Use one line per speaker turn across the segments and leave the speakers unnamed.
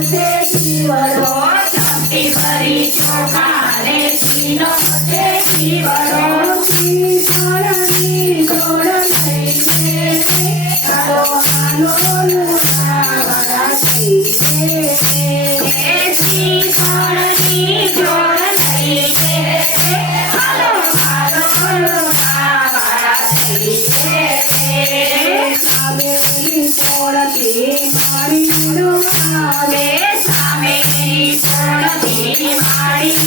Thank you.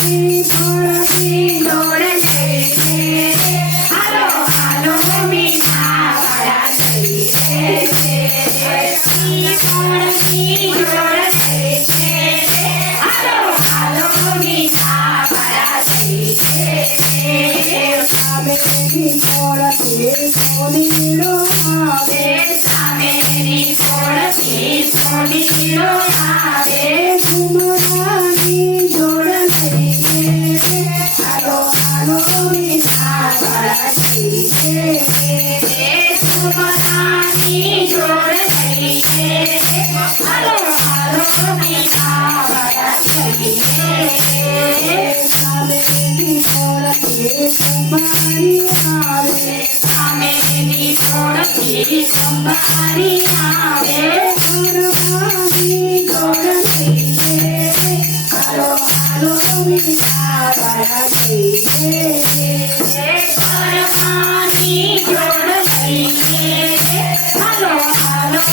Ahora sí, ahora
sí, somebody out there.
Somebody gonna be there. Hello, hello, we are gonna be there.
Somebody gonna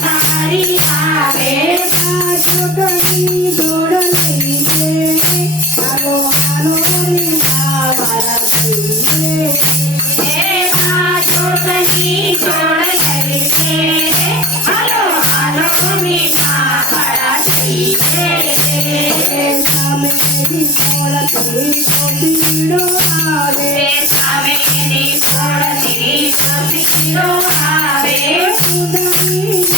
મારી આવે
છોકરી દોડ લઈ લે હાલો હાલો મારા
છોકરી દોડ લઈ લે હાલો હાલો મારા થઈ લે
સામે છોડતી છોડીડો આવે.
સામે છોડતી છોડીડો આવે.
સુધરી